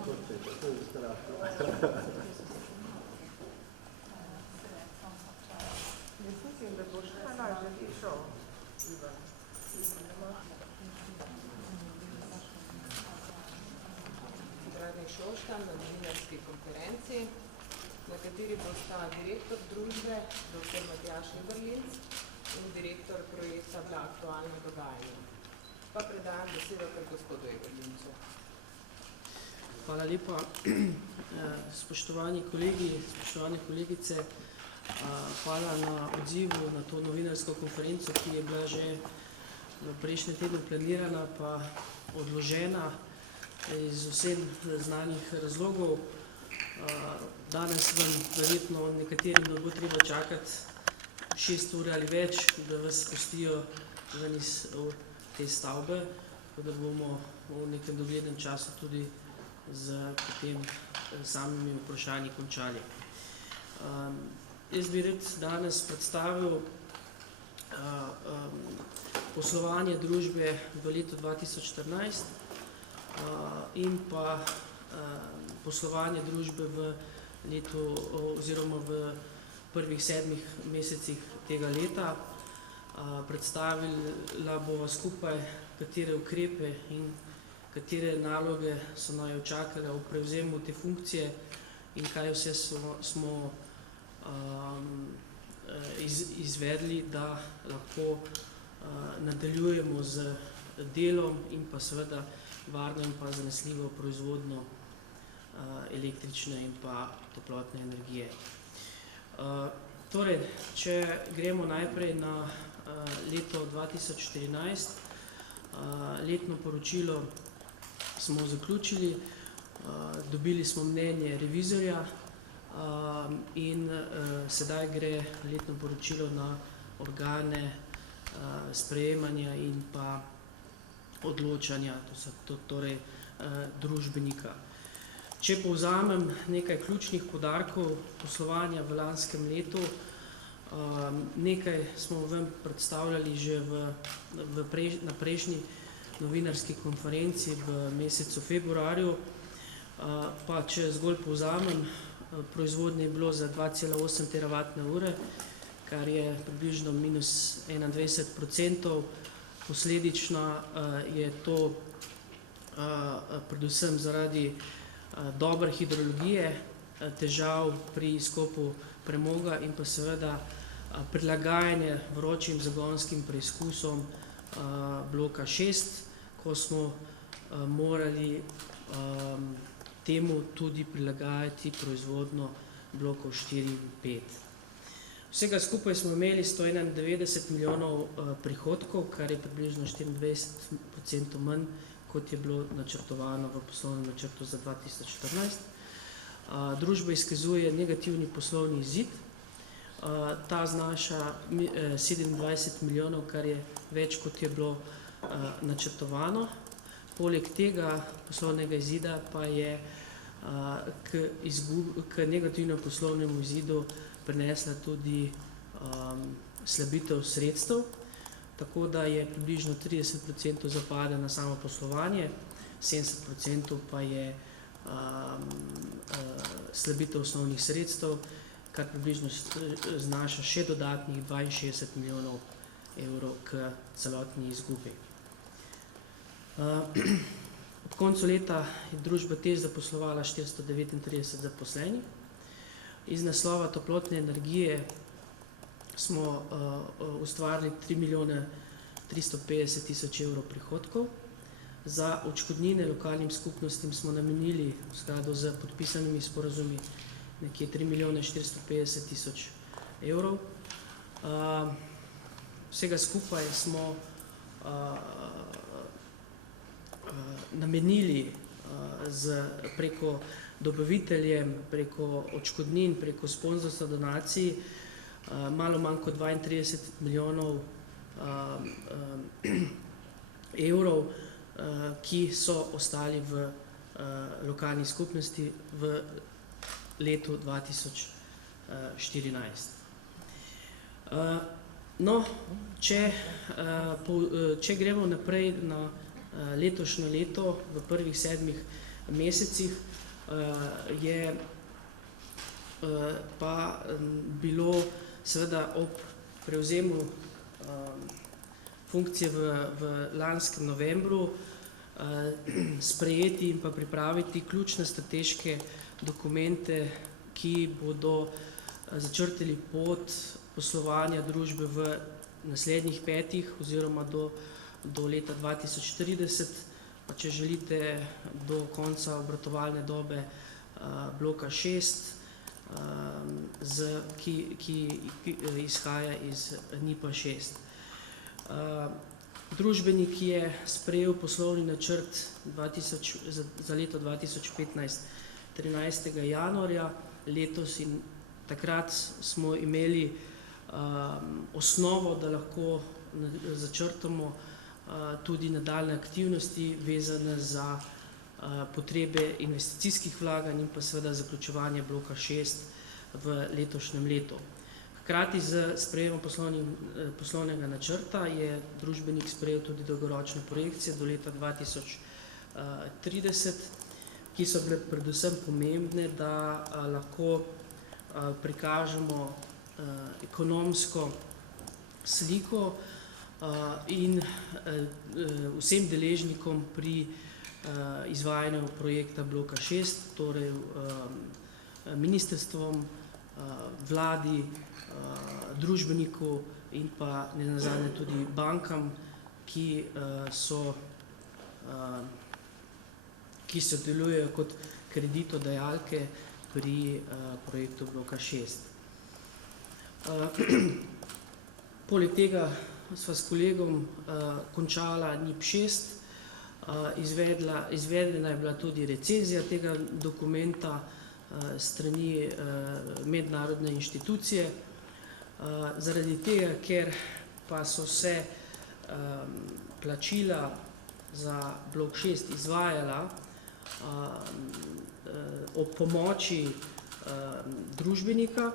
Mislim, da boš najlažje prišel, Ivan. Dragi Šoštan, na novinarski konferenci, na kateri bosta direktor družbe dr. Matjaž Eberlinc in direktor projekta Bila aktualna dogajanja. Pa predajam besedo kar gospodu Eberlincu. Hvala lepa. Spoštovani kolegi, spoštovane kolegice, hvala na odzivu na to novinarsko konferenco, ki je bila že v prejšnjem tednu planirana pa odložena iz vsem znanih razlogov. Danes vam verjetno nekaterim ne bo treba čakati 6 ur ali več, da vas spustijo ven iz te stavbe, tako da bomo v nekem doglednem času tudi z potem samimi vprašanji končali. Jaz bi rad danes predstavil poslovanje družbe v letu 2014 in pa poslovanje družbe v letu oziroma v prvih 7 mesecih tega leta. Predstavila bova skupaj, katere ukrepe in katere naloge so naju čakale v prevzemu te funkcije in kaj vse smo izvedli, da lahko nadaljujemo z delom in pa seveda varno in pa zanesljivo proizvodnjo električne in pa toplotne energije. Torej, če gremo najprej na leto 2014, letno poročilo smo zaključili, dobili smo mnenje revizorja in sedaj gre letno poročilo na organe sprejemanja in pa odločanja, torej družbenika. Če povzamem nekaj ključnih poudarkov poslovanja v lanskem letu, nekaj smo vam predstavljali že na prejšnji novinarski konferenci v mesecu februarju, pa če zgolj povzamem, proizvodnje je bilo za 2,8 teravatne ure, kar je približno minus 21%. Posledično je to predvsem zaradi dobre hidrologije, težav pri izkopu premoga in pa seveda prilagajanje vročim zagonskim preizkusom bloka 6, ko smo morali temu tudi prilagajati proizvodnjo blokov 4 in 5. Vsega skupaj smo imeli 191 milijonov prihodkov, kar je približno 24% manj, kot je bilo načrtovano v poslovnem načrtu za 2014. Družba izkazuje negativni poslovni izid, ta znaša 27 milijonov, kar je več, kot je bilo načrtovano. Poleg tega poslovnega izida pa je k negativnemu poslovnemu izidu prinesla tudi slabitev sredstev, tako da je približno 30% zapada na samo poslovanje, 70% pa je slabitev osnovnih sredstev, kar približno znaša še dodatnih 62 milijonov evrov k celotni izgubi. Ob koncu leta je družba TEŠ zaposlovala 439 zaposlenih. Iz naslova toplotne energije smo ustvarili 3 milijone 350 tisoč evrov prihodkov. Za odškodnine lokalnim skupnostim smo namenili v skladu z podpisanimi sporazumi nekje 3 milijone 450 tisoč evrov. Vsega skupaj smo namenili preko dobaviteljem, preko odškodnin, preko sponzorstva donacij malo manj kot 32 milijonov evrov, ki so ostali v lokalni skupnosti v letu 2014. No, če gremo naprej na letošnje leto, v prvih 7 mesecih je pa bilo seveda ob prevzemu funkcije v lanskem novembru sprejeti in pa pripraviti ključne strateške dokumente, ki bodo začrtali pot poslovanja družbe v naslednjih 5 oziroma do leta 2030, pa če želite do konca obratovalne dobe bloka 6, ki izhaja iz NIP 6. Družbenik je sprejel poslovni načrt za leto 2015 13. januarja letos in takrat smo imeli osnovo, da lahko začrtamo tudi nadaljne aktivnosti vezane za potrebe investicijskih vlaganj in pa seveda zaključevanje bloka 6 v letošnjem letu. Hkrati z sprejemom poslovnega načrta je družbenik sprejel tudi dolgoročne projekcije do leta 2030, ki so bile predvsem pomembne, da lahko prikažemo ekonomsko sliko in vsem deležnikom pri izvajanju projekta bloka 6, torej ministrstvom, vladi, družbeniku in pa nenazadnje tudi bankam, ki sodelujejo kot kreditodajalke pri projektu bloka 6. Poleg tega sva s kolegom končala NIP 6, izvedena je bila tudi recenzija tega dokumenta strani mednarodne inštitucije. Zaradi tega, ker pa so se plačila za blok 6 izvajala ob pomoči družbenika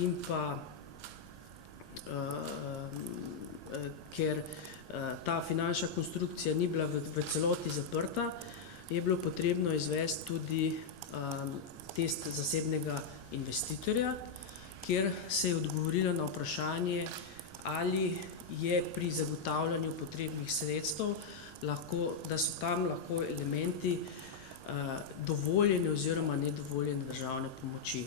in pa ker ta finančna konstrukcija ni bila v celoti zaprta, je bilo potrebno izvesti tudi test zasebnega investitorja, kjer se je odgovorilo na vprašanje, ali je pri zagotavljanju potrebnih sredstev, da so tam lahko elementi dovoljene oziroma nedovoljene državne pomoči.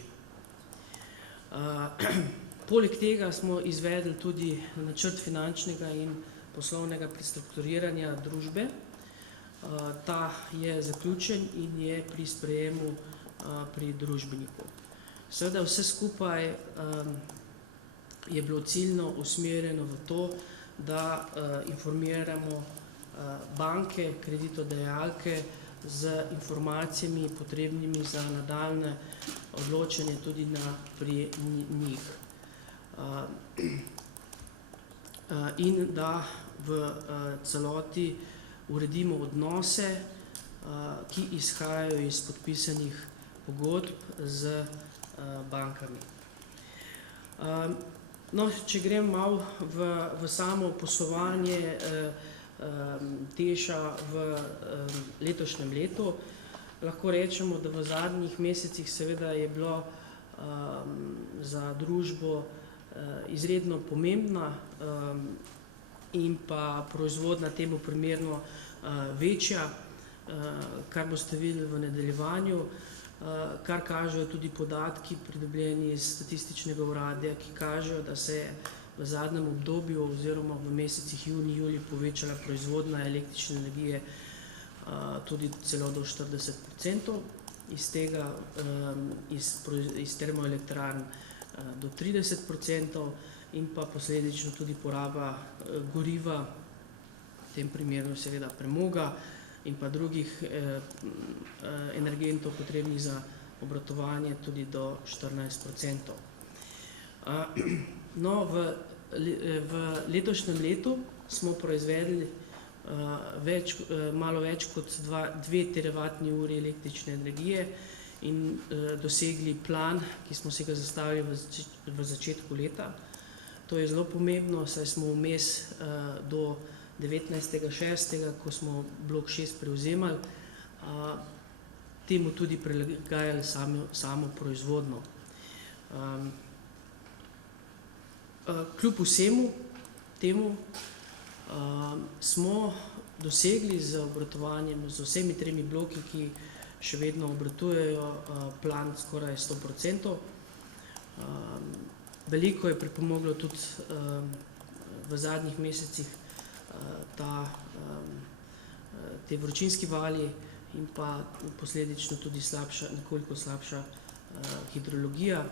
Poleg tega smo izvedli tudi načrt finančnega in poslovnega prestrukturiranja družbe. Ta je zaključen in je pri sprejemu pri družbeniku. Seveda vse skupaj je bilo ciljno usmerjeno v to, da informiramo banke, kreditodajalke z informacijami potrebnimi za nadaljnje odločanje tudi pri njih. In da v celoti uredimo odnose, ki izhajajo iz podpisanih pogodb z bankami. No, če grem malo v samo poslovanje TEŠ-a v letošnjem letu, lahko rečemo, da v zadnjih mesecih seveda je bilo za družbo izredno pomembna in pa proizvodnja temu primerno večja, kar boste videli v nadaljevanju, kar kažejo tudi podatki pridobljeni iz statističnega urada, ki kažejo, da se je v zadnjem obdobju oziroma v mesecih junij, julij povečala proizvodnja električne energije tudi celo do 40%, iz tega iz termoelektrarn do 30% in pa posledično tudi poraba goriva, v tem primeru seveda premoga in pa drugih energentov potrebnih za obratovanje tudi do 14%. No, v letošnjem letu smo proizvedli malo več kot 2 teravatni uri električne energije in dosegli plan, ki smo si ga zastavili v začetku leta. To je zelo pomembno, saj smo vmes do 19.6., ko smo blok 6 prevzemali, temu tudi prilagajali samo proizvodno. Kljub vsemu temu smo dosegli z obratovanjem, z vsemi 3 bloki, ki še vedno obratujejo, plan skoraj 100%. Veliko je pripomoglo tudi v zadnjih mesecih te vročinski vali in pa posledično tudi nekoliko slabša hidrologija.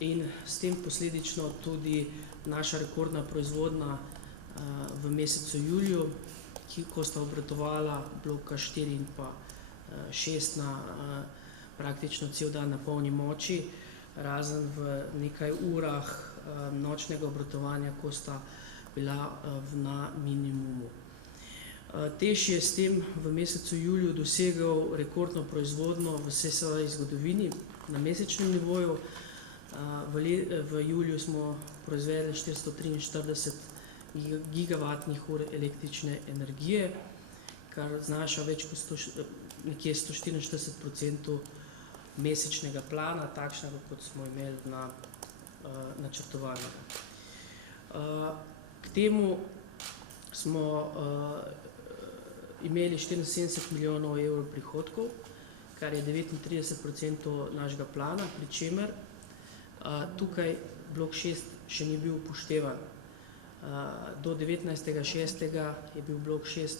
In s tem posledično tudi naša rekordna proizvodnja v mesecu juliju, ko sta obratovala bloka 4 in pa 6 na praktično cel dan na polni moči, razen v nekaj urah nočnega obratovanja, ko sta bila na minimumu. TEŠ je s tem v mesecu juliju dosegel rekordno proizvodnjo v vsej svoji zgodovini na mesečnem nivoju. V juliju smo proizvedli 443 gigavatnih ur električne energije, kar znaša nekje 144% mesečnega plana, takšnega, kot smo imeli na načrtovanega. K temu smo imeli 74 milijonov evrov prihodkov, kar je 39% našega plana, pri čemer tukaj blok 6 še ni bil upoštevan. Do 19.6. je bil blok 6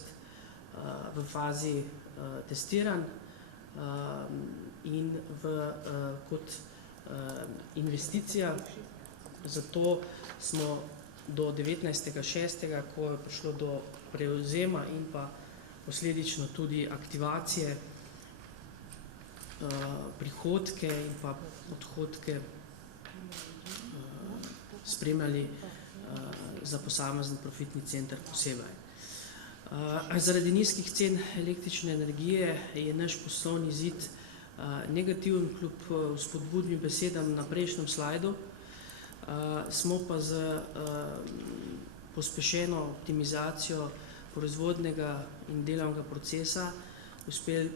v fazi testiran in kot investicija, zato smo do 19.6., ko je prišlo do prevzema in pa posledično tudi aktivacije, prihodke in pa odhodke spremljali za posamezen profitni center posebej. Zaradi nizkih cen električne energije je naš poslovni zid negativen, kljub spodbudnim besedam na prejšnjem slajdu. Smo pa z pospešeno optimizacijo proizvodnega in delovnega procesa uspeli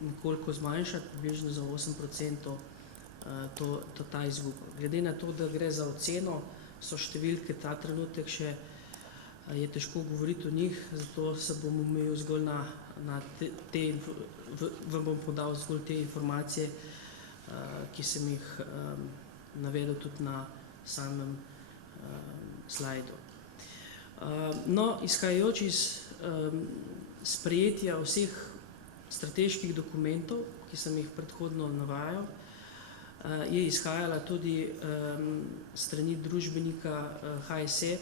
nekoliko zmanjšati, približno za 8% ta izguba. Glede na to, da gre za oceno, so številke ta trenutek še je težko govoriti o njih, zato se bom omejil zgolj vam bom podal zgolj te informacije, ki sem jih navedel tudi na samem slajdu. No, izhajajoč iz sprejetja vseh strateških dokumentov, ki sem jih predhodno navajal, je izhajala tudi strani družbenika HSE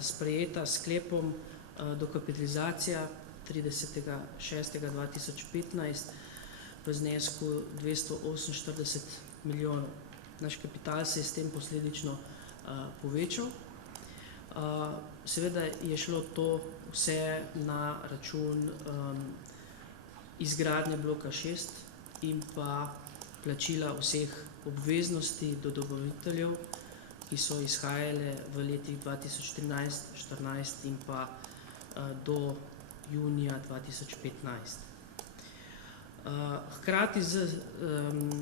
sprejeta sklepom dokapitalizacija 30.6.2015 v znesku 248 milijonov. Naš kapital se je s tem posledično povečal. Seveda je šlo to vse na račun izgradnje bloka 6 in pa plačila vseh obveznosti do dobaviteljev, ki so izhajale v letih 2013, 2014 in pa do junija 2015. Hkrati z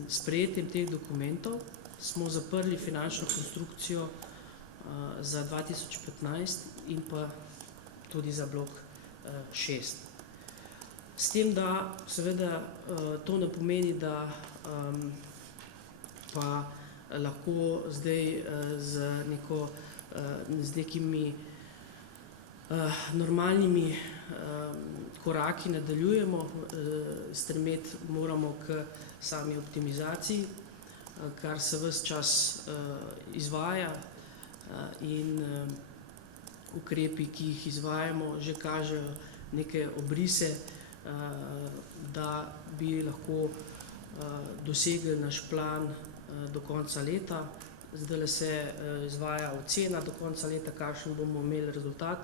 sprejetjem teh dokumentov smo zaprli finančno konstrukcijo za 2015 in pa tudi za blok 6. S tem, da seveda to ne pomeni, da pa lahko zdaj z nekimi normalnimi koraki nadaljujemo, stremeti moramo k sami optimizaciji, kar se ves čas izvaja in ukrepi, ki jih izvajamo, že kažejo neke obrise, da bi lahko dosegli naš plan do konca leta. Zdaj se izvaja ocena do konca leta, kakšen bomo imeli rezultat.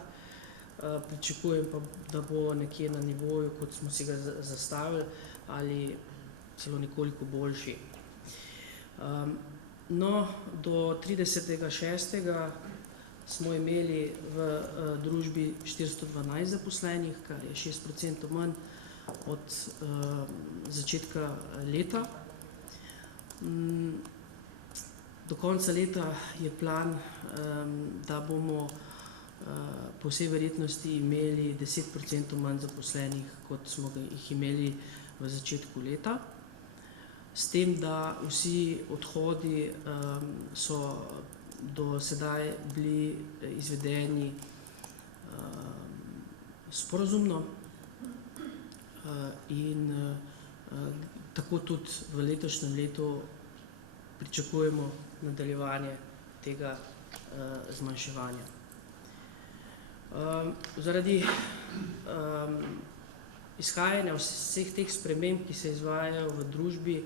Pričakujem pa, da bo nekje na nivoju, kot smo si ga zastavili, ali celo nekoliko boljši. No, do 30.6. smo imeli v družbi 412 zaposlenih, kar je 6% manj od začetka leta. Do konca leta je plan, da bomo po vsej verjetnosti imeli 10% manj zaposlenih, kot smo jih imeli v začetku leta. S tem, da vsi odhodi so do sedaj bili izvedeni sporazumno in tako tudi v letošnjem letu pričakujemo nadaljevanje tega zmanjševanja. Zaradi izhajanja vseh teh sprememb, ki se izvajajo v družbi,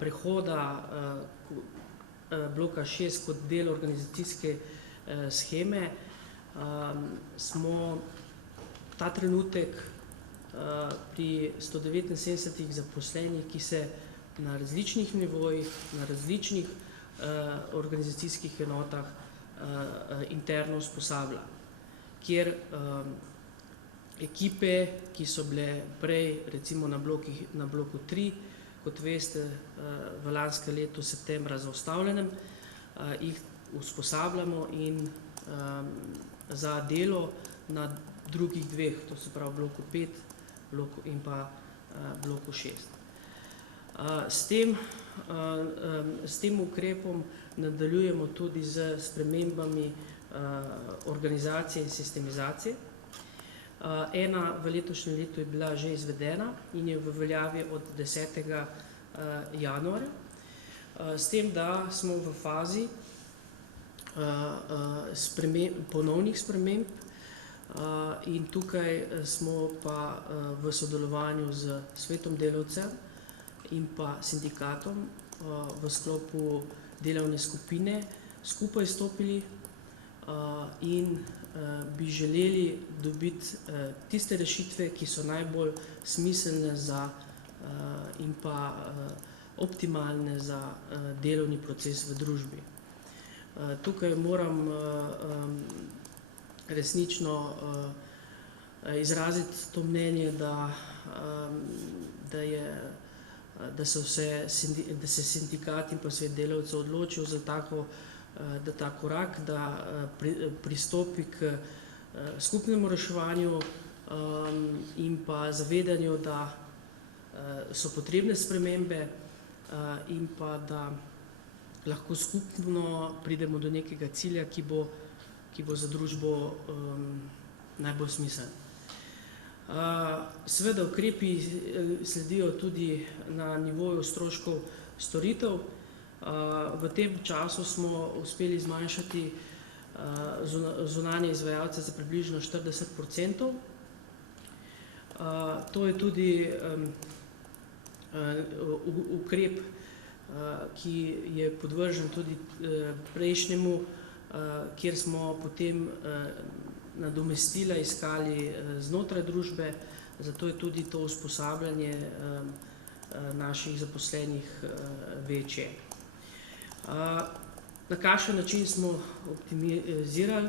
prehoda bloka 6 kot del organizacijske sheme, smo ta trenutek pri 179 zaposlenih, ki se na različnih nivojih, na različnih organizacijskih enotah interno usposablja, kjer ekipe, ki so bile prej recimo na bloku 3, kot veste, v lanskem letu septembra zaustavljenem, jih usposabljamo in za delo na drugih dveh, to se pravi bloku 5 in pa bloku 6. S tem ukrepom nadaljujemo tudi z spremembami organizacije in sistemizacije. Ena v letošnjem letu je bila že izvedena in je v veljavi od 10. januarja. S tem, da smo v fazi ponovnih sprememb in tukaj smo pa v sodelovanju z svetom delavcev in pa sindikatom v sklopu delovne skupine skupaj stopili in bi želeli dobiti tiste rešitve, ki so najbolj smiselne in pa optimalne za delovni proces v družbi. Tukaj moram resnično izraziti to mnenje, da se sindikat in pa svet delavcev odločil za ta korak, da pristopi k skupnemu reševanju in pa zavedanju, da so potrebne spremembe in pa da lahko skupno pridemo do nekega cilja, ki bo za družbo najbolj smiseln. Seveda ukrepi sledijo tudi na nivoju stroškov storitev. V tem času smo uspeli zmanjšati zunanje izvajalce za približno 40%. To je tudi ukrep, ki je podvržen tudi prejšnjemu, kjer smo potem nadomestila iskali znotraj družbe, zato je tudi to usposabljanje naših zaposlenih večje. Na kakšen način smo optimizirali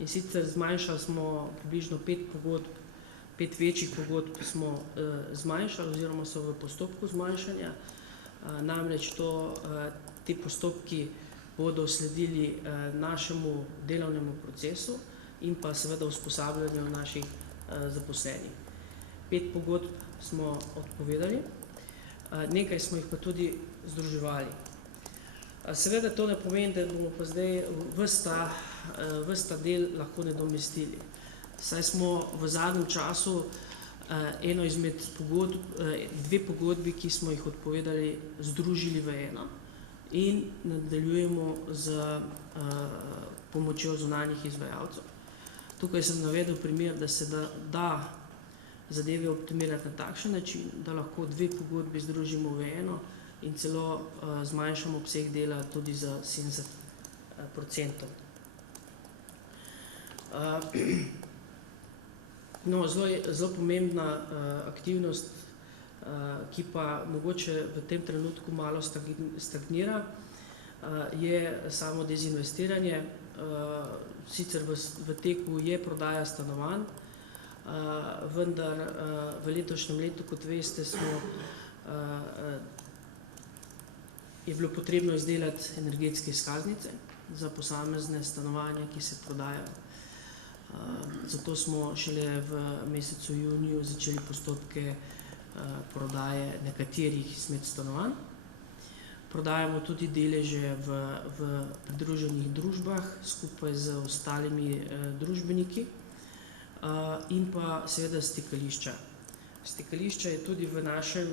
in sicer zmanjšali smo približno 5 večjih pogodb smo zmanjšali oziroma so v postopku zmanjšanja, namreč ti postopki bodo sledili našemu delovnemu procesu in pa seveda usposabljanju naših zaposlenih. 5 pogodb smo odpovedali, nekaj smo jih pa tudi združevali. Seveda to ne pomeni, da bomo pa zdaj ves ta del lahko nadomestili. Saj smo v zadnjem času eno izmed pogodb, 2 pogodbi, ki smo jih odpovedali, združili v eno in nadaljujemo z pomočjo zunanjih izvajalcev. Tukaj sem navedel primer, da se da zadeve optimirati na takšen način, da lahko 2 pogodbi združimo v eno in celo zmanjšamo obseg dela tudi za 70%. Zelo pomembna aktivnost, ki pa mogoče v tem trenutku malo stagnira, je samo dezinvestiranje. sicer v teku je prodaja stanovanj, vendar v letošnjem letu, kot veste, je bilo potrebno izdelati energetske izkaznice za posamezne stanovanja, ki se prodajajo. Zato smo šele v mesecu juniju začeli postopke prodaje nekaterih izmed stanovanj. Prodajamo tudi deleže v pridruženih družbah skupaj z ostalimi družbeniki in pa seveda stikališča. Stikališča je tudi v našem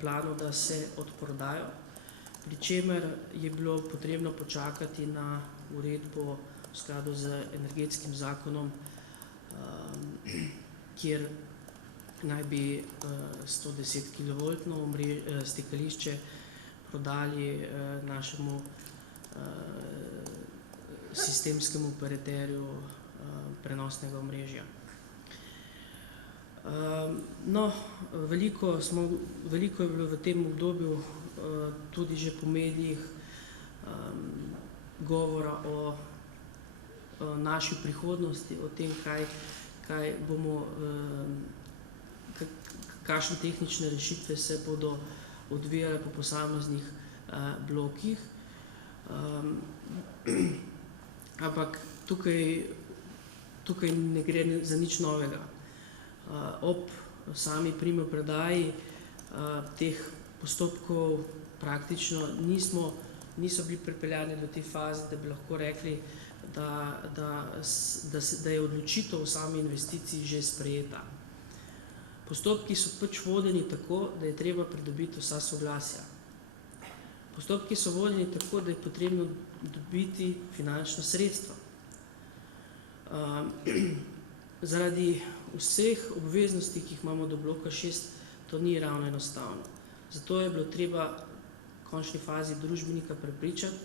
planu, da se odprodajo, pri čemer je bilo potrebno počakati na uredbo v skladu z energetskim zakonom, kjer naj bi 110 kV stikališče prodali našemu sistemskemu operaterju prenosnega omrežja. No, veliko je bilo v tem obdobju tudi že po medijih govora o naši prihodnosti, o tem, kaj bomo, kakšne tehnične rešitve se bodo odvijale po posameznih blokih. Ampak tukaj ne gre za nič novega. Ob sami primopredaji teh postopkov praktično niso bili pripeljani do te faze, da bi lahko rekli, da je odločitev o sami investiciji že sprejeta. Postopki so pač vodeni tako, da je treba pridobiti vsa soglasja. Postopki so vodeni tako, da je potrebno dobiti finančna sredstva. Zaradi vseh obveznosti, ki jih imamo do bloka 6, to ni ravno enostavno. Zato je bilo treba v končni fazi družbenika prepričati,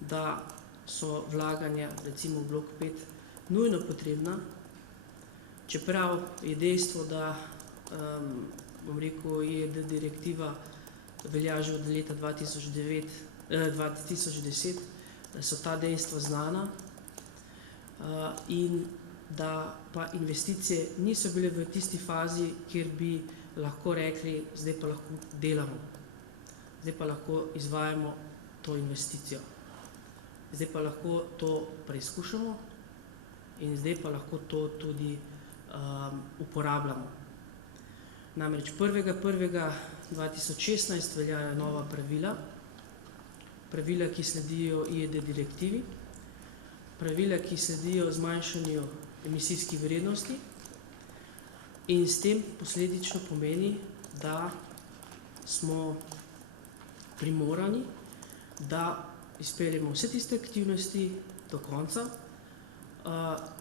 da so vlaganja, recimo v blok 5, nujno potrebna, čeprav je dejstvo, da bom rekel, EED direktiva velja že od leta 2010, da so ta dejstva znana in da pa investicije niso bile v tisti fazi, kjer bi lahko rekli, zdaj pa lahko delamo, zdaj pa lahko izvajamo to investicijo, zdaj pa lahko to preizkušamo in zdaj pa lahko to tudi uporabljamo. Namreč 1.1.2016 veljajo nova pravila, ki sledijo EED direktivi, pravila, ki sledijo zmanjšanju emisijskih vrednosti in s tem posledično pomeni, da smo primorani, da izpeljemo vse tiste aktivnosti do konca,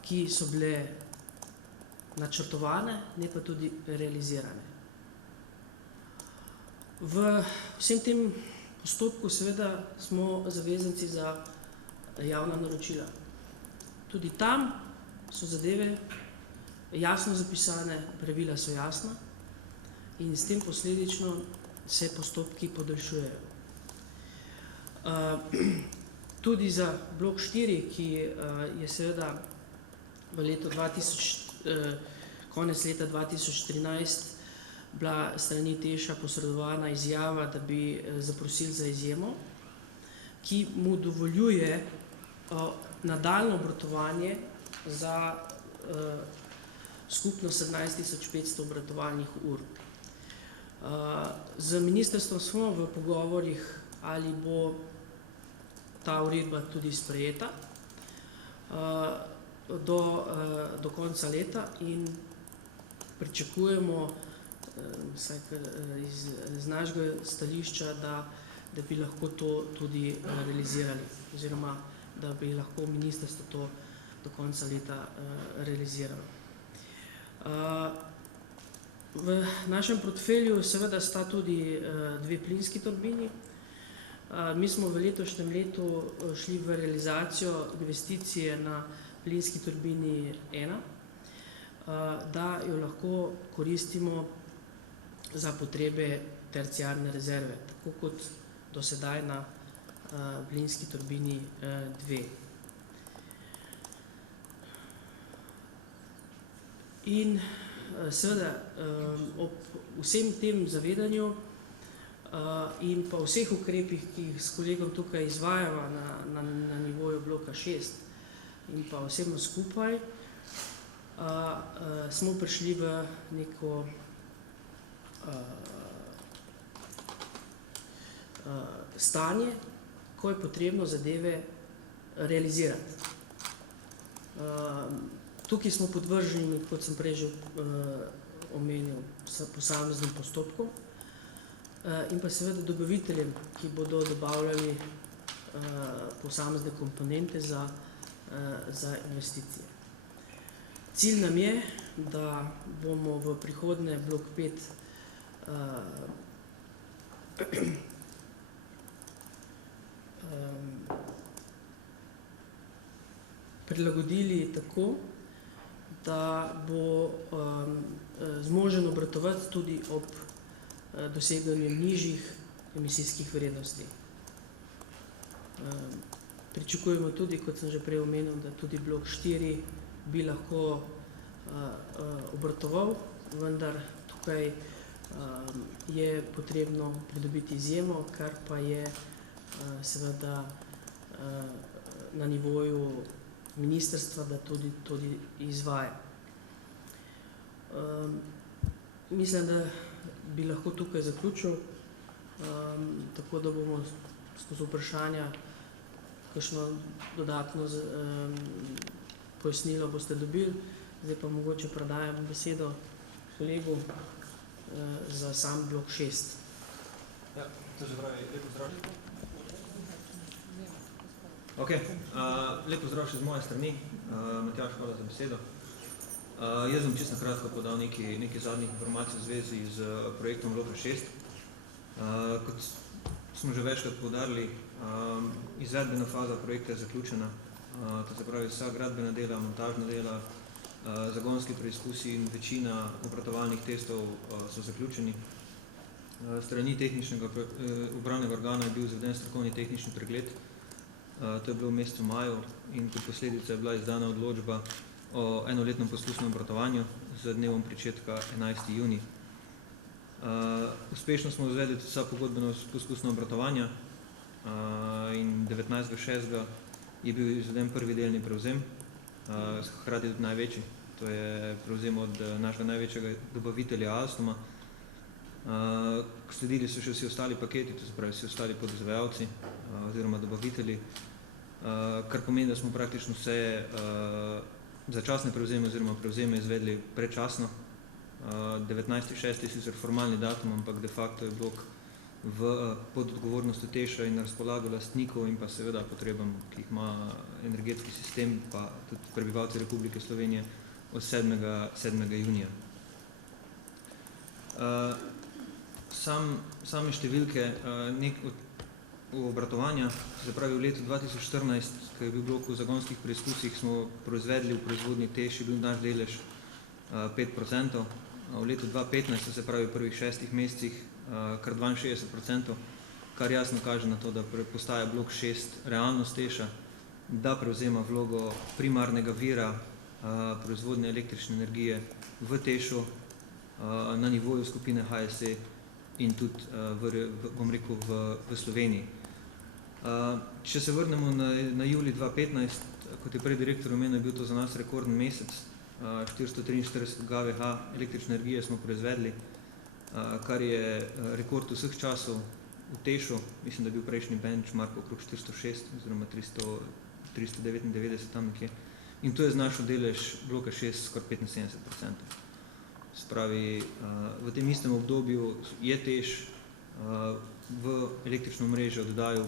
ki so bile načrtovane, ne pa tudi realizirane. V vsem tem postopku seveda smo zavezanci za javna naročila. Tudi tam so zadeve jasno zapisane, pravila so jasna in s tem posledično se postopki podaljšujejo. Tudi za blok 4, ki je seveda v letu konec leta 2013 bila strani TEŠ-a posredovana izjava, da bi zaprosili za izjemo, ki mu dovoljuje nadaljnje obratovanje za skupno 17.500 obratovalnih ur. Z ministrstvom smo v pogovorih, ali bo ta uredba tudi sprejeta do konca leta in pričakujemo, vsaj iz našega stališča, da bi lahko to tudi realizirali oziroma da bi lahko ministrstvo to do konca leta realiziralo. V našem portfelju seveda sta tudi dve plinski turbini. Mi smo v letošnjem letu šli v realizacijo investicije na plinski turbini 1, da jo lahko koristimo za potrebe terciarne rezerve, tako kot do sedaj na plinski turbini 2. In seveda ob vsem tem zavedanju in pa vseh ukrepih, ki jih s kolegom tukaj izvajava na nivoju bloka 6 in pa vsem skupaj, smo prišli v neko stanje, ko je potrebno zadeve realizirati. Tukaj smo podvrženi, kot sem prej že omenil, posameznim postopkom in pa seveda dobaviteljem, ki bodo dobavljali posamezne komponente za investicije. Cilj nam je, da bomo v prihodnje blok 5 prilagodili tako, da bo zmožen obratovati tudi ob doseganju nižjih emisijskih vrednosti. Pričakujemo tudi, kot sem že prej omenil, da tudi blok 4 bi lahko obratoval, vendar tukaj je potrebno pridobiti izjemo, kar pa je seveda na nivoju ministrstva, da tudi izvaja. Mislim, da bi lahko tukaj zaključil, tako da bomo skozi vprašanja kakšno dodatno pojasnilo boste dobili. Zdaj pa mogoče predajam besedo kolegu za sam blok 6. Ja, to se pravi, lep pozdrav. Ok, lep pozdrav še z moje strani. Matjaž, hvala za besedo. Jaz bom čisto kratko podal nekaj zadnjih informacij v zvezi z projektom bloka 6. Kot smo že večkrat poudarili, izvedbena faza projekta je zaključena. To se pravi, vsa gradbena dela, montažna dela, zagonski preizkusi in večina obratovalnih testov so zaključeni. Strani tehničnega upravnega organa je bil izveden strokovni tehnični pregled. To je bilo v mesecu maju in kot posledica je bila izdana odločba o enoletnem poskusnem obratovanju z dnevom pričetka 11. junij. Uspešno smo izvedli vsa pogodbena poskusna obratovanja in 19.6. je bil izveden prvi delni prevzem, hkrati tudi največji. To je prevzem od našega največjega dobavitelja Alstoma. Sledili so še vsi ostali paketi, to se pravi vsi ostali podizvajalci oziroma dobavitelji, kar pomeni, da smo praktično vse začasne prevzeme oziroma prevzeme izvedli predčasno. 19.6. je sicer formalni datum, ampak de facto je blok pod odgovornostjo TEŠ-a in na razpolago lastnikov in pa seveda potrebam, ki jih ima energetski sistem, pa tudi prebivalci Republike Slovenije od 7. junija. Same številke obratovanja, se pravi v letu 2014, ko je bil blok v zagonskih preizkusih, smo proizvedli v proizvodnji TEŠ, je bil naš delež 5%, v letu 2015, se pravi v prvih 6 mesecih, kar 62%, kar jasno kaže na to, da postaja blok 6 realnost TEŠ-a, da prevzema vlogo primarnega vira proizvodnje električne energije v TEŠ-u na nivoju skupine HSE in tudi, bom rekel, v Sloveniji. Če se vrnemo na julij 2015, kot je prej direktor omenil, je bil to za nas rekorden mesec, 443 GWh električne energije smo proizvedli, kar je rekord vseh časov v TEŠ-u, mislim, da je bil prejšnji benchmark okrog 406 oziroma 399 tam nekje. In to je znašel delež bloka 6 skoraj 75%. Se pravi, v tem istem obdobju je TEŠ v električno mrežo oddajal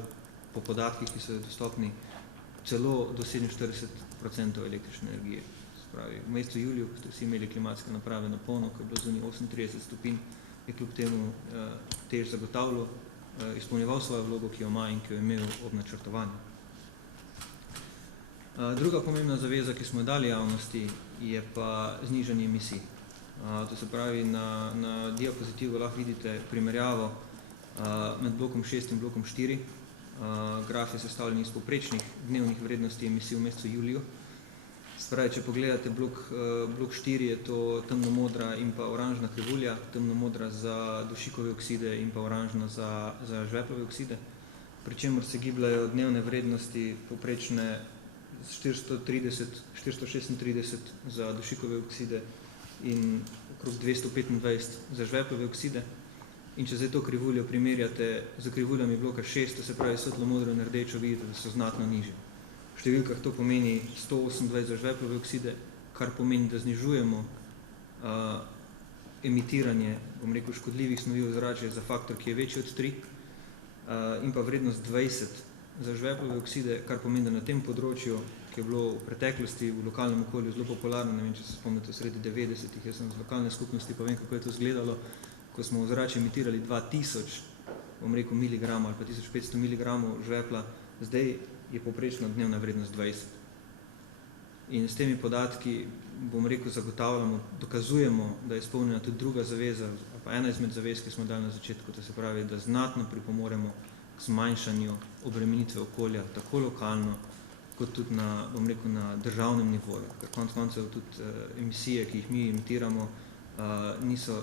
po podatkih, ki so dostopni, celo do 47% električne energije. Se pravi, v mesecu juliju, ko ste vsi imeli klimatske naprave na polno, ko je bilo zunaj 38 stopinj, je kljub temu TEŠ zagotavljal, izpolnjeval svojo vlogo, ki jo ima in ki jo je imel ob načrtovanju. Druga pomembna zaveza, ki smo jo dali javnosti, je pa znižanje emisij. To se pravi, na diapozitivu lahko vidite primerjavo med blokom 6 in blokom 4. Graf je sestavljen iz povprečnih dnevnih vrednosti emisij v mesecu juliju. Spravi, če pogledate blok 4, je to temnomodra in pa oranžna krivulja, temnomodra za dušikove okside in pa oranžna za žveplove okside, pri čemer se gibljajo dnevne vrednosti poprečne 436 za dušikove okside in okrog 225 za žveplove okside. In če zdaj to krivuljo primerjate z krivuljami bloka 6, to se pravi svetlo-modro in rdečo, vidite, da so znatno nižje. V številkah to pomeni 128 za žveplove okside, kar pomeni, da znižujemo emitiranje, bom rekel, škodljivih snovi v ozračje za faktor, ki je večji od 3, in pa vrednost 20 za žveplove okside, kar pomeni, da na tem področju, ki je bilo v preteklosti v lokalnem okolju zelo popularno, ne vem, če se spomnite, sredi 90-ih, jaz sem z lokalne skupnosti, pa vem, kako je to izgledalo, ko smo v zračje emitirali 2000, bom rekel, miligrama ali pa 1500 miligramov žvepla, zdaj je poprečna dnevna vrednost 20. In s temi podatki, bom rekel, zagotavljamo, dokazujemo, da je izpolnjena tudi druga zaveza, pa ena izmed zavez, ki smo dali na začetku, to se pravi, da znatno pripomoremo k zmanjšanju obremenitve okolja, tako lokalno, kot tudi na, bom rekel, na državnem nivoju, ker konec koncev tudi emisije, ki jih mi emitiramo,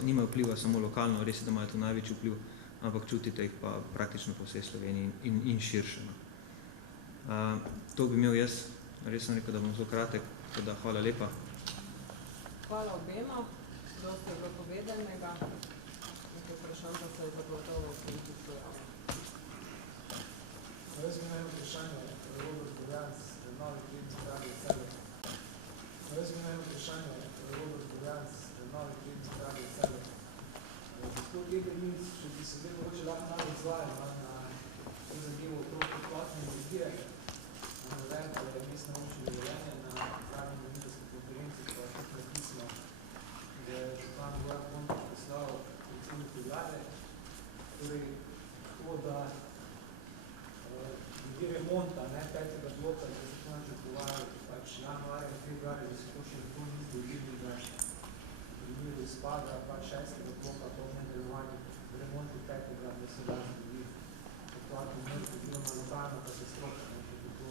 nimajo vpliva samo lokalno, res je, da imajo to največji vpliv, ampak čutite jih pa praktično po vsej Sloveniji in širše. To bi imel jaz, res sem rekel, da bom zelo kratek, tako da hvala lepa. Hvala obema, dosti je bilo povedanega, nekaj vprašanj pa se je zagotovo tudi pojavilo. Jaz bi imel vprašanje, Robert Gorjanc, novi kreditni pravi Celje. Jaz bi imel vprašanje, Robert Gorjanc, novi kreditni pravi Celje. Gospod Edelminc, če bi se zdaj mogoče lahko malo odzvaja na to zadevo otrok odplotne energije, na navedba, da je mestna občina Velenje na zadnji novinarski konferenci, pa tudi napisano, da je župan Goran Kontič poslal predsedniku vlade, torej to, da glede remonta, 5. bloka, da se to načrtovali, pač januarja in februarja, da se to še nikoli ni zgodilo, da primeru izpada 6. bloka po nedelovanju remonti 5. da se da zgodi odplatno mrk, oziroma lokalno katastrofo, če bi to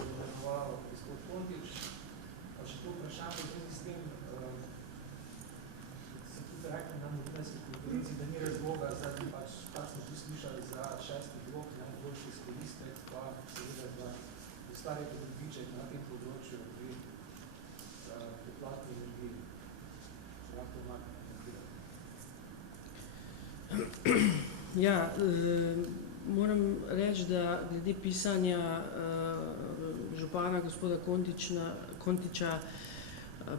imenoval gospod Kontič. Pa še to vprašanje v zvezi s tem, se tudi rekli na novinarski konferenci, da ni razloga za, pač, kar smo že slišali za 6. blok, najboljši izkoristek, pa seveda, da ustvarjate dobiček na tem področju pri odplatni energiji. Ja, moram reči, da glede pisanja župana gospoda Kontiča,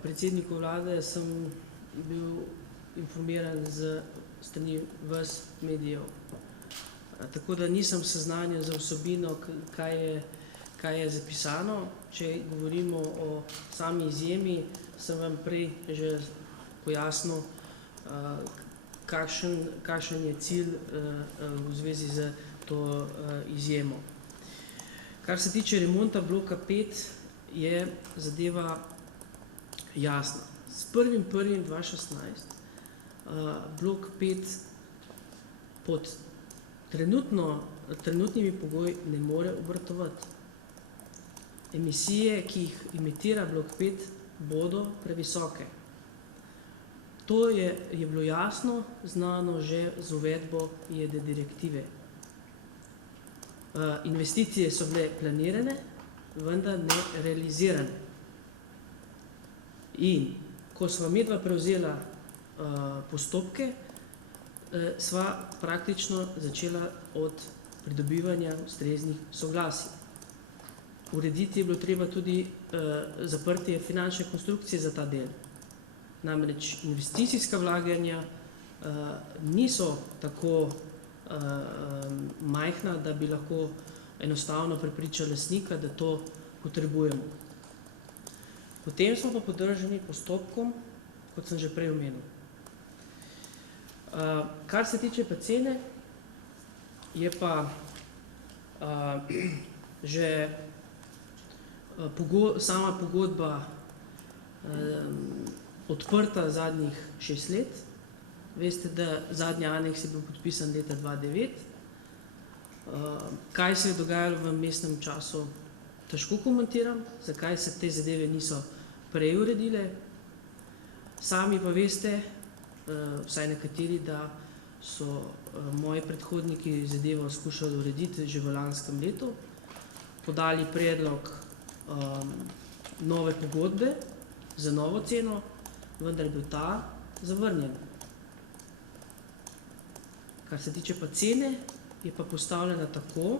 predsedniku vlade, sem bil informiran z strani vas medijev. Tako da nisem seznanjen za vsebino, kaj je zapisano. Če govorimo o sami izjemi, sem vam prej že pojasnil, kakšen je cilj v zvezi z to izjemo. Kar se tiče remonta bloka 5, je zadeva jasna. S 1.1.2016 blok 5 pod trenutnimi pogoji ne more obratovati. Emisije, ki jih emitira blok 5, bodo previsoke. To je bilo jasno, znano že z uvedbo JED direktive. Investicije so bile planirane, vendar ne realizirane. In ko sva medva prevzela postopke, sva praktično začela od pridobivanja ustreznih soglasij. Urediti je bilo treba tudi zaprtje finančne konstrukcije za ta del. Namreč investicijska vlaganja niso tako majhna, da bi lahko enostavno prepričali lastnika, da to potrebujemo. Potem smo pa podvrženi postopkom, kot sem že prej omenil. Kar se tiče pa cene, je pa že sama pogodba odprta zadnjih 6 let. Veste, da zadnji aneks je bil podpisan leta 2009. Kaj se je dogajalo v mestnem času težko komentiram, zakaj se te zadeve niso prej uredile. Sami pa veste, vsaj nekateri, da so moji predhodniki zadevo skušali urediti že v lanskem letu, podali predlog nove pogodbe za novo ceno, vendar je bil ta zavrnjen. Kar se tiče pa cene, je pa postavljena tako,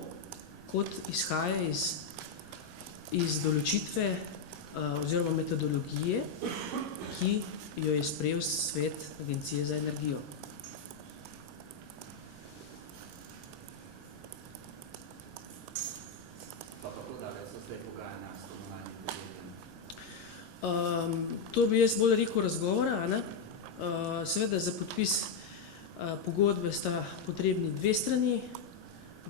kot izhaja iz določitve oziroma metodologije, ki jo je sprejel svet Agencije za energijo. To bi jaz bolj rekel razgovora, ne? Seveda za podpis pogodbe sta potrebni dve strani,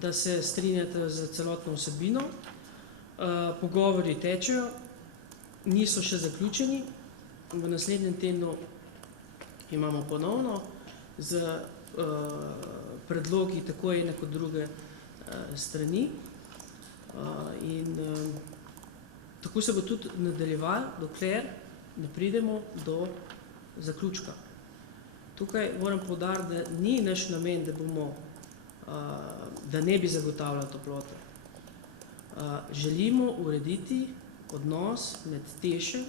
da se strinjate z celotno vsebino. Pogovori tečejo, niso še zaključeni. V naslednjem tednu imamo ponovno z predlogi tako ene kot druge strani. In tako se bo tudi nadaljevalo, dokler ne pridemo do zaključka. Tukaj moram poudariti, da ni naš namen, da ne bi zagotavljali toplote. Želimo urediti odnos med TEŠ-em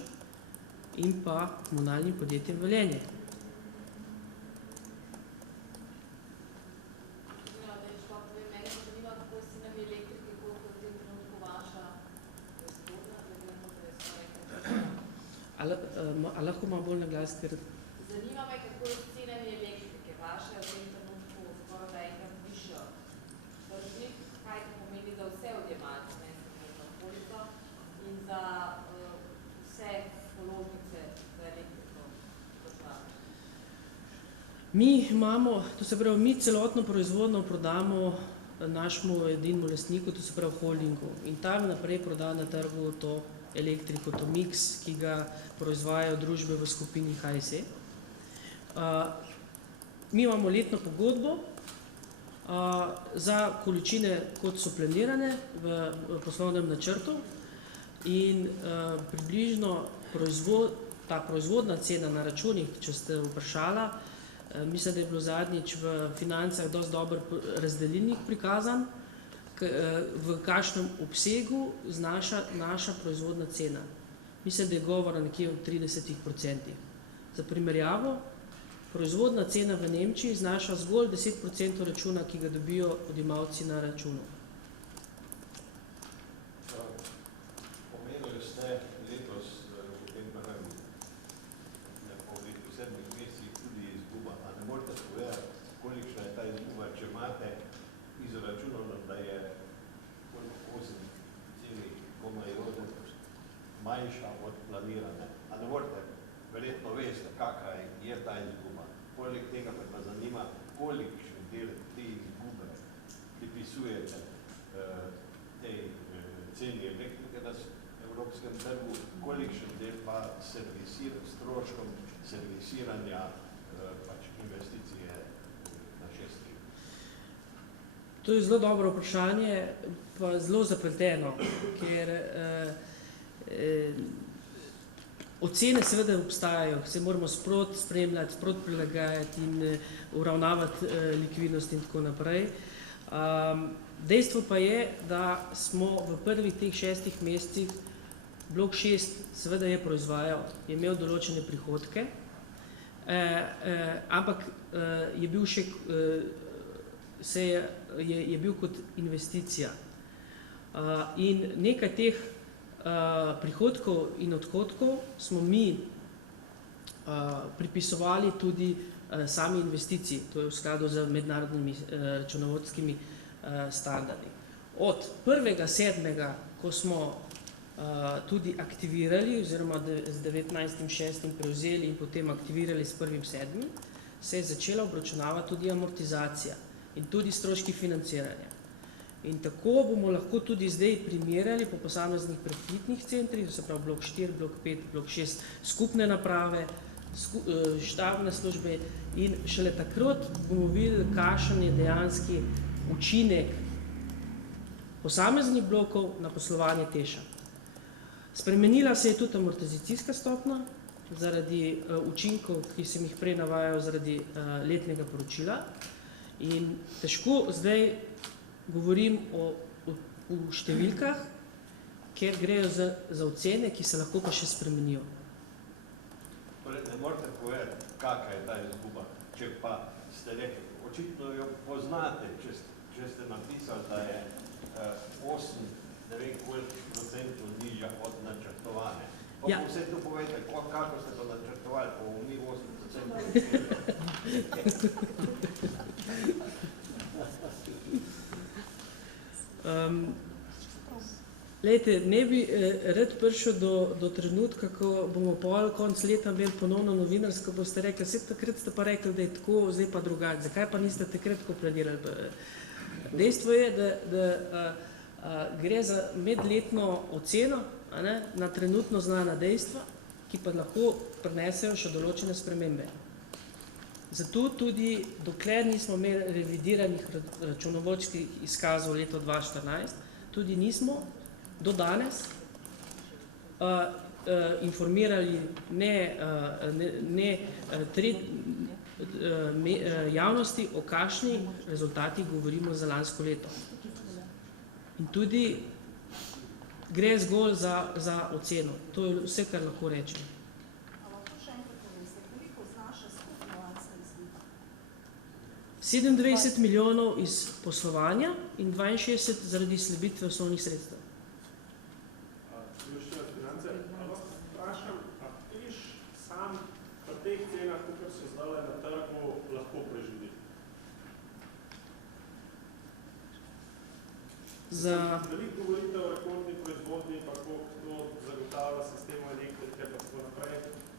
in pa komunalnim podjetjem Velenje. A lahko malo bolj na glas, ker... Zanima me, kako je s cenami elektrike. Vaša je v tem trenutku skoraj da enkrat višjo tržnik, kaj to pomeni za vse odjemalce, ne samo za okolico in za vse položnice za elektriko države. Mi imamo, to se pravi, mi celotno proizvodno prodamo našemu edinemu lastniku, to se pravi holdingu, in tam naprej proda na trgu to elektriko, to mix, ki ga proizvajajo družbe v skupini HSE. Mi imamo letno pogodbo za količine, kot so planirane v poslovnem načrtu, in približno ta proizvodna cena na računih, če ste vprašala, mislim, da je bilo zadnjič v financah dosti dober razdelilnik prikazan, v kakšnem obsegu znaša naša proizvodna cena. Mislim, da je govora nekje o 30%. Za primerjavo, proizvodna cena v Nemčiji znaša zgolj 10% računa, ki ga dobijo odjemalci na računu. Omenili ste letos v tem prvem v 7 mesecih tudi izguba. A ne morete povedati, kolikšna je ta izguba, če imate izračunano, da je 8,8 manjša od planirane. A ne morete, verjetno veste, kakva je ta izguba. Poleg tega pa zanima, kolikšen del te izgube pripisujete tej ceni elektrike na evropskem trgu, kolikšen del pa stroškom servisiranja investicije na 6. To je zelo dobro vprašanje, pa zelo zapleteno, ker ocene seveda obstajajo, se moramo sproti spremljati, sproti prilagajati in uravnavati likvidnost in tako naprej. Dejstvo pa je, da smo v prvih teh 6 mesecih, blok 6 seveda je proizvajal, je imel določene prihodke, ampak je bil še je bil kot investicija. In nekaj teh prihodkov in odhodkov smo mi pripisovali tudi sami investiciji, to je v skladu z mednarodnimi računovodskimi standardi. Od 1.7., ko smo tudi aktivirali, oziroma z 19.6. prevzeli in potem aktivirali s 1.7., se je začela obračunavati tudi amortizacija in tudi stroški financiranja. In tako bomo lahko tudi zdaj primerjali po posameznih profitnih centrih, to se pravi blok 4, blok 5, blok 6, skupne naprave, štabne službe, in šele takrat bomo videli, kakšen je dejanski učinek posameznih blokov na poslovanje Teša. Spremenila se je tudi amortizacijska stopnja zaradi učinkov, ki sem jih prej navajal zaradi letnega poročila. In težko zdaj govorim o številkah, ker grejo za ocene, ki se lahko pa še spremenijo. Ne morete povedati, kakšna je ta izguba, če pa ste rekli, očitno jo poznate, če ste napisali, da je 8, ne vem koliko procentov nižja od načrtovane. Pa vse to povejte, kako ste to načrtovali, pa bomo mi 8%. Lejte, ne bi rad prišel do trenutka, ko bomo pol konc leta imeli ponovno novinarsko, boste rekli, vse takrat ste pa rekli, da je tako, zdaj pa drugače. Zakaj pa niste takrat tako planirali? Dejstvo je, da gre za medletno oceno na trenutno znana dejstva, ki pa lahko prinesejo še določene spremembe. Zato tudi, dokler nismo imeli revidiranih računovodskih izkazov leto 2014, tudi nismo do danes informirali javnosti, o kakšni rezultatih govorimo za lansko leto. In tudi gre zgolj za oceno. To je vse, kar lahko rečem. 27 milijonov iz poslovanja in 62 zaradi slabitve osnovnih sredstev. Veliko govorite o rekordni proizvodnji, pa koliko to zagotavlja sistemu elektrike, pa tako naprej.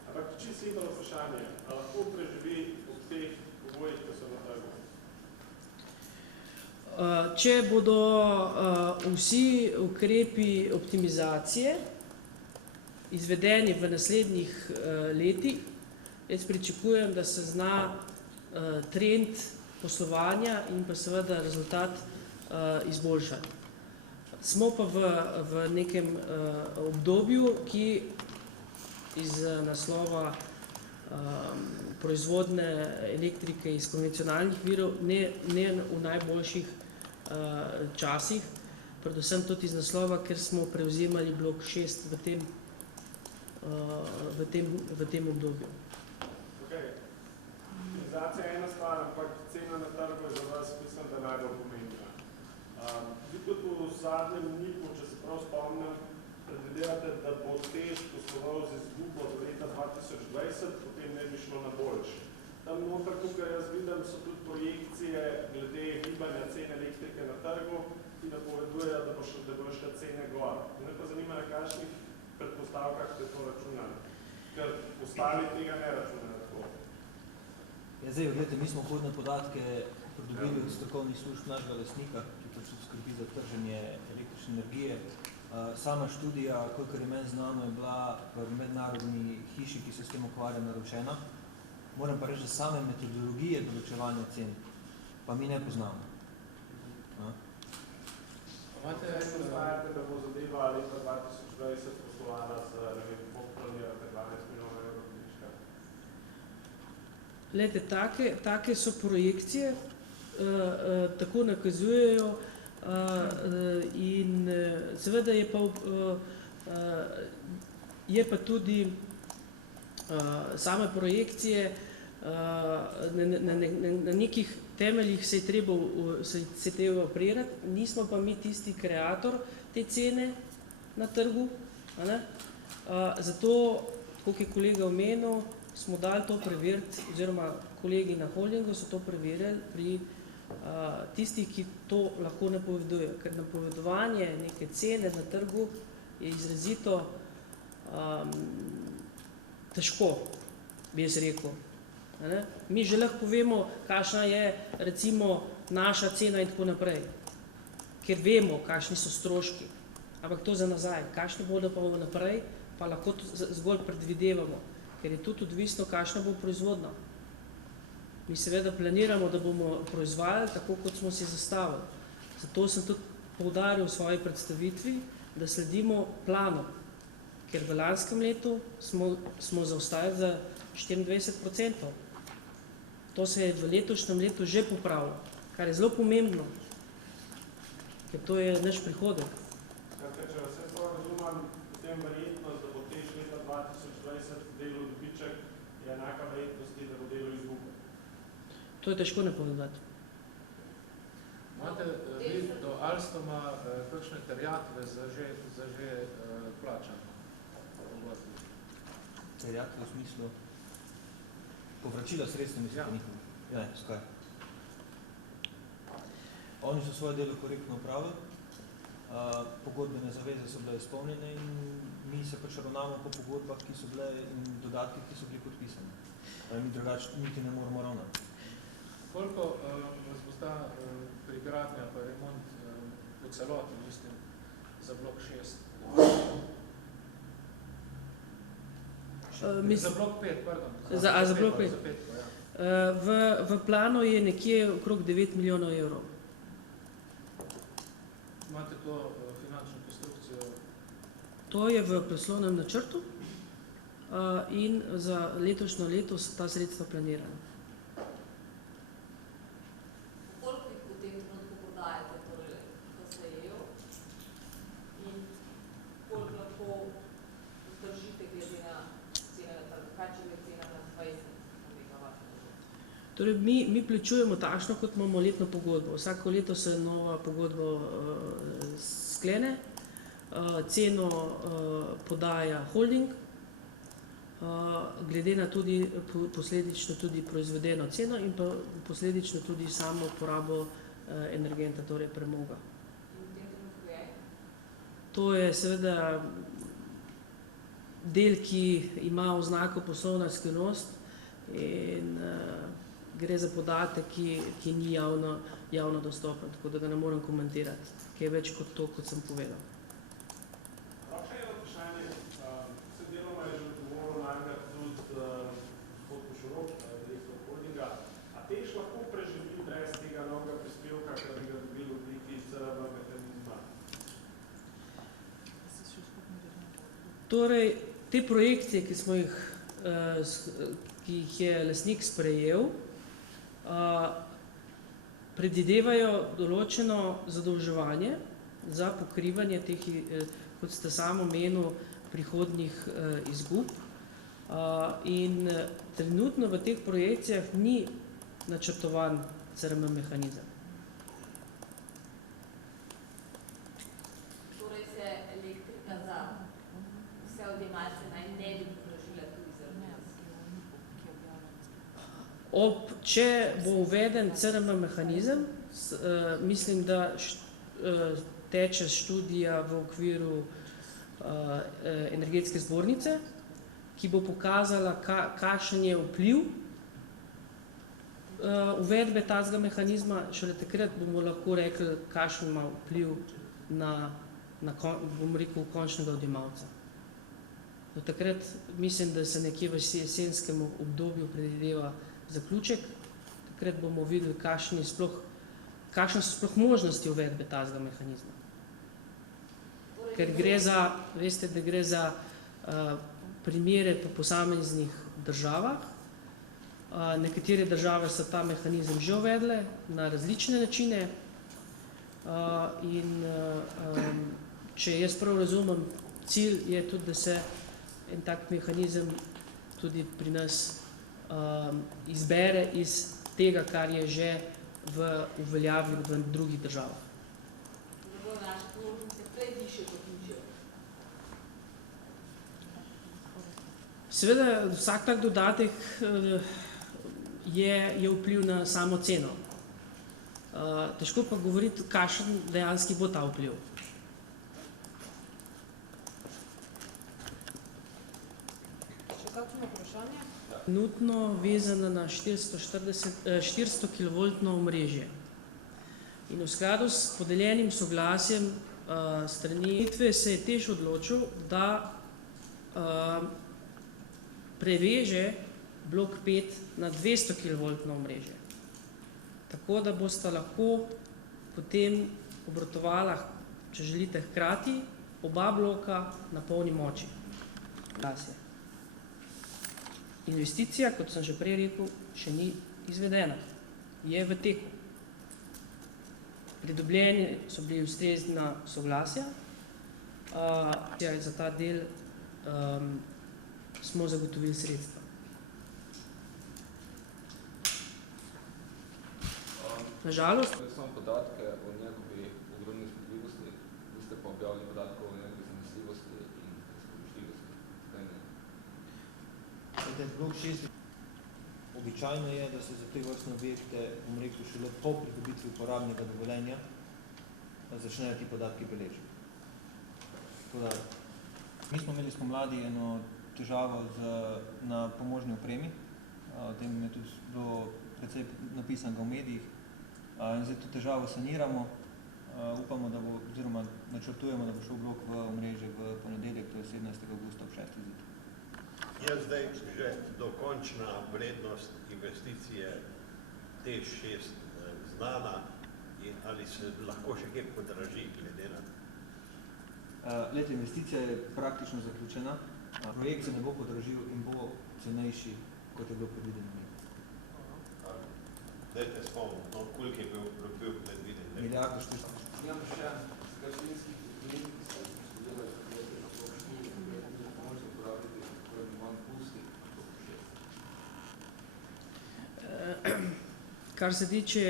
Ampak čisto simpel vprašanje, a lahko preživi ob teh pogojih, ko so na trgu? Če bodo vsi ukrepi optimizacije izvedeni v naslednjih letih, jaz pričakujem, da se zna trend poslovanja in pa seveda rezultat izboljšati. Smo pa v nekem obdobju, ki iz naslova proizvodne elektrike iz konvencionalnih virov ne v najboljših časih, predvsem tudi iz naslova, ker smo prevzemali blok 6 v tem obdobju. Optimizacija je ena stvar, ampak cena na trgu je za vas, mislim, da najbolj pomembna. Vi tudi v zadnjem NIP-u, če se prav spomnim, predvidevate, da bo Teš posloval z izgubo do leta 2020, potem ne bi šlo na boljš. Tam noter, tukaj jaz vidim, so tudi projekcije glede gibanja cene elektrike na trgu, ki napovedujejo, da bodo šle cene gor. Me pa zanima, na kakšnih predpostavkah ste to računali, ker ostali tega ne računajo tako. Zdaj, gledajte, mi smo vhodne podatke pridobili od strokovnih služb našega lastnika, ki tudi skrbi za trženje električne energije. Sama študija, kolikor je meni znano, je bila v mednarodni hiši, ki se s tem ukvarja, naročena. Moram pa reči, da same metodologije določevanja cen pa mi ne poznamo. Predpostavljate, da bo zadeva leta 2020 poslovala z, ne vem, planirate 12 milijonov evrov dobička? Glejte, take so projekcije, tako nakazujejo in seveda je pa tudi same projekcije na nekih temeljih se je treba operirati, nismo pa mi tisti kreator te cene na trgu. Zato, kot je kolega omenil, smo dali to preveriti, oziroma kolegi na holdingu so to preverjali pri tistih, ki to lahko napovedujejo. Ker napovedovanje neke cene na trgu je izrazito težko, bi jaz rekel. Mi že lahko vemo, kakšna je recimo naša cena in tako naprej, ker vemo, kakšni so stroški, ampak to za nazaj, kakšni bodo pa naprej, pa lahko zgolj predvidevamo, ker je tudi odvisno, kakšna bo proizvodnja. Mi seveda planiramo, da bomo proizvajali tako, kot smo si zastavili. Zato sem tudi poudaril v svoji predstavitvi, da sledimo planu, ker v lanskem letu smo zaostajali za 24%. To se je v letošnjem letu že popravilo, kar je zelo pomembno, ker to je naš prihodek. Skratka, če vas jaz to razumem, potem verjetnost, da bo TEŠ leta 2020 delal dobiček, je enaka verjetnosti, da bo delal izgubo. To je težko napovedati. Imate vi do Alstoma kakšne terjatve za že plačano? Terjatve v smislu povračila sredstva, mislim, njihovo. Ja, skaj. Oni so svoje delo korektno opravili, pogodbene zaveze so bile izpolnjene in mi se pač ravnamo po pogodbah, ki so bile in dodatkih, ki so bili podpisani. Mi drugače niti ne moramo ravnati. Koliko vas bo sta prigradnja pa remont po celoti, mislim, za blok 6? Za blok 5, pardon. Za blok 5. V planu je nekje okrog 9 milijonov evrov. Imate to finančno konstrukcijo? To je v poslovnem načrtu in za letošnjo leto so ta sredstva planirana. Koliko jih v tem trenutku prodajate, torej KSE-ju, in koliko lahko vzdržite glede na cene na trgu, kaj če je cena na 20 megavatov? Torej, mi plačujemo takšno, kot imamo letno pogodbo. Vsako leto se nova pogodba sklene, ceno podaja holding, glede na tudi posledično tudi proizvedeno ceno in pa posledično tudi samo porabo energenta, torej premoga. In v tem trenutku je? To je seveda del, ki ima oznako poslovna skrivnost in gre za podatek, ki ni javno dostopen, tako da ga ne morem komentirati, ki je več kot to, kot sem povedal. Še eno vprašanje, se deloma je že odgovoril najbolj tudi gospod Košorok, direktor holdinga. A TEŠ lahko preživi brez tega novega prispevka, ki bi ga dobili v obliki CRB mehanizma? Torej, te projekcije, ki jih je lastnik sprejel, predvidevajo določeno zadolževanje za pokrivanje teh, kot ste samo omenil, prihodnjih izgub. In trenutno v teh projekcijah ni načrtovan CRM mehanizem. Torej se elektrika za vse odjemalce naj ne bi podražila tudi zaradi Če bo uveden CRM mehanizem, mislim, da teče študija v okviru energetske zbornice, ki bo pokazala, kakšen je vpliv uvedbe tazga mehanizma. Šele takrat bomo lahko rekli, kakšen ima vpliv na bomo rekel, končnega odjemalca. Do takrat mislim, da se nekje v jesenskem obdobju predvideva zaključek, takrat bomo videli, kakšne so sploh možnosti uvedbe tazga mehanizma. Ker gre za, veste, da gre za primere po posameznih državah. Nekatere države so ta mehanizem že uvedle na različne načine in če jaz prav razumem, cilj je tudi, da se en tak mehanizem tudi pri nas izbere iz tega, kar je že v uveljavi v drugih državah. Da bodo naše položnice prej višje kot nižje. Seveda, vsak tak dodatek je vpliv na samo ceno. Težko pa govoriti, kakšen dejanski bo ta vpliv. Še kakšno vprašanje? Trenutno vezana na 400 kV omrežje. In v skladu s podeljenim soglasjem strani Litve se je TEŠ odločil, da preveže blok 5 na 200 kV omrežje. Tako da bosta lahko potem obratovala, če želite, hkrati oba bloka na polni moči. Investicija, kot sem že prej rekel, še ni izvedena, je v teku. Pridobljeni so bili ustrezna soglasja, za ta del smo zagotovili sredstva. Nažalost, samo podatke o njegovi ogromni zmogljivosti, niste pa objavili podatkov o njegovi zanesljivosti in razpoložljivosti. Blok 6. Običajno je, da se za te vrstne objekte, bom rekel, šele po pridobitvi uporabnega dovoljenja začnejo ti podatki beležiti. Mi smo imeli spomladi eno težavo na pomožni opremi, o tem je tudi bilo precej napisanega v medijih, in zdaj to težavo saniramo, upamo, da bo, oziroma načrtujemo, da bo šel blok v omrežje v ponedeljek, to je 17. avgusta ob 6. zjutraj. Je zdaj že dokončna vrednost investicije T6 znana in ali se lahko še kaj podraži glede na? Leta, investicija je praktično zaključena, projekt se ne bo podražil in bo cenejši, kot je bilo predvideno. Dajte spomniti, koliko je bil predviden? Milijardo 400. Imam še skršinskih dokumenti, ki se delajo v projekte na blok 4, ne možete uporabiti tako imenovan pustni blok 6. Kar se tiče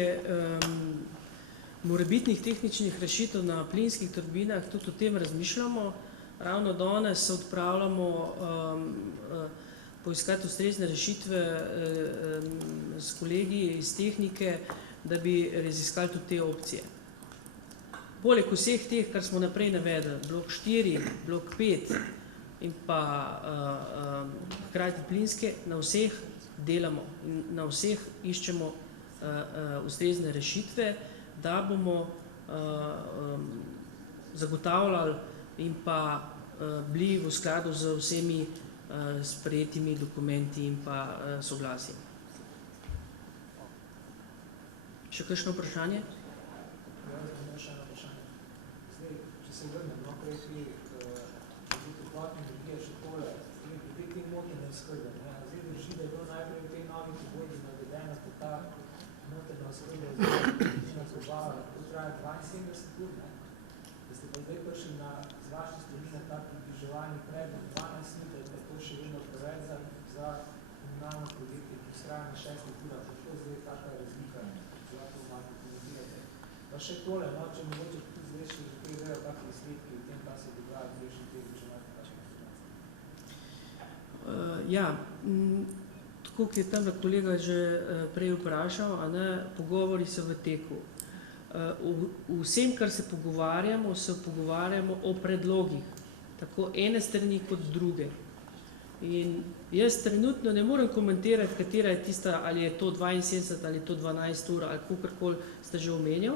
morebitnih tehničnih rešitev na plinskih turbinah, tudi o tem razmišljamo. Ravno danes se odpravljamo poiskati ustrezne rešitve s kolegi iz tehnike, da bi raziskali tudi te opcije. Poleg vseh teh, kar smo naprej navedli, blok 4, blok 5 in pa hkrati plinske, na vseh delamo in na vseh iščemo ustrezne rešitve, da bomo zagotavljali in pa bili v skladu z vsemi sprejetimi dokumenti in pa soglasji. Še kakšno vprašanje? Še eno vprašanje. Zdaj, če se vrnem, prej pri toplotni energije še tole, pri tem motene oskrbe. Zdaj drži, da je bilo najprej v tej novi pogodbi navedeno, da ta motena oskrbe traja 72 ur, da ste pa zdaj prišli z vaše strani na ta približevalni predlog 12 ur, da je to še vedno preveč za komunalno podjetje, ki vztraja na 6 urah. Zato zdaj taka razlika, za to malo komentirate. Pa še tole, če mogoče tudi zdaj še že kaj vejo kakve izsledki v tem, kaj se dogaja v rešni teh državnih kakšnih informacij. Ja, tako kot je tam kolega že prej vprašal, pogovori so v teku. Vsem, kar se pogovarjamo o predlogih, tako ene strani kot druge. In jaz trenutno ne morem komentirati, katera je tista, ali je to 72 ali je to 12 ur ali kakorkoli ste že omenjal.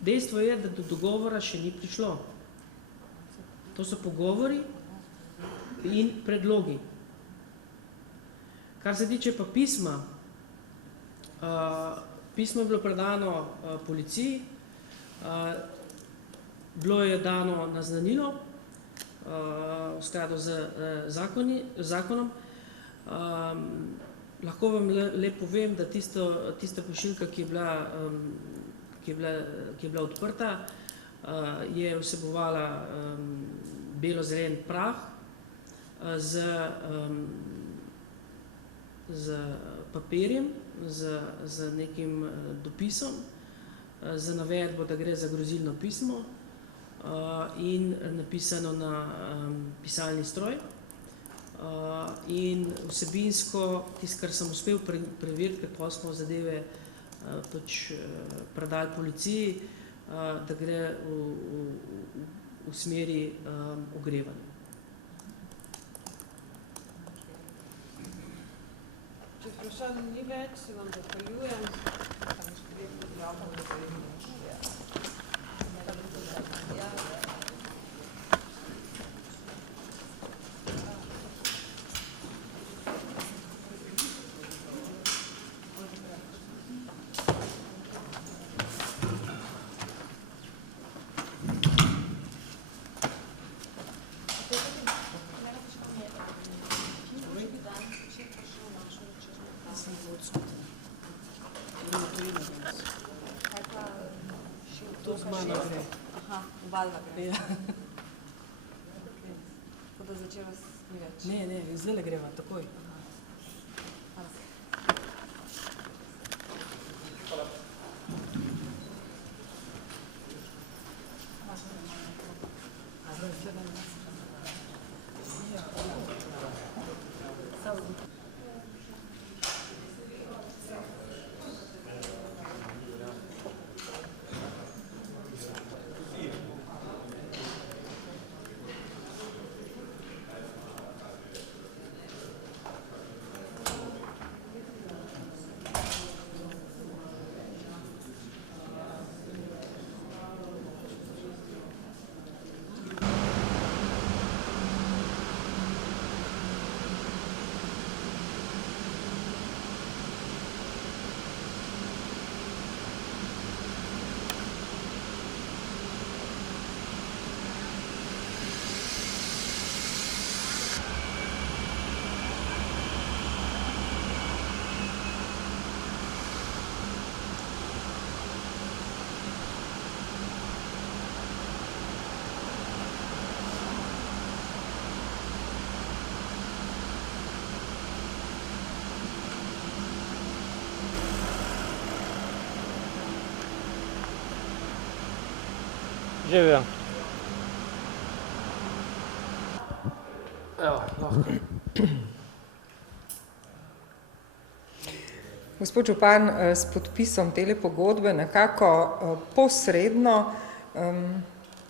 Dejstvo je, da do dogovora še ni prišlo. To so pogovori in predlogi. Kar se tiče pa pisma, pismo je bilo predano policiji, bilo je dano naznanilo v skladu z zakonom. Lahko vam le povem, da tista pošiljka, ki je bila odprta, je vsebovala belo-zelen prah z papirjem, z nekim dopisom, z navedbo, da gre za grozilno pismo in napisano na pisalni stroj. In vsebinsko, tisto, kar sem uspel preveriti, ker pa smo zadeve predali policiji, da gre v smeri ogrevanja. Če vprašanj ni več, se vam zahvaljujem. Tam še dve pozdravljamo. To z mano gre. Aha, obalva gre. Ja. Tako da začel vas ni več. Ne, zdaj greva, takoj. Hvala. Živijo. Evo, lahko. Gospod župan, s podpisom tele pogodbe nekako posredno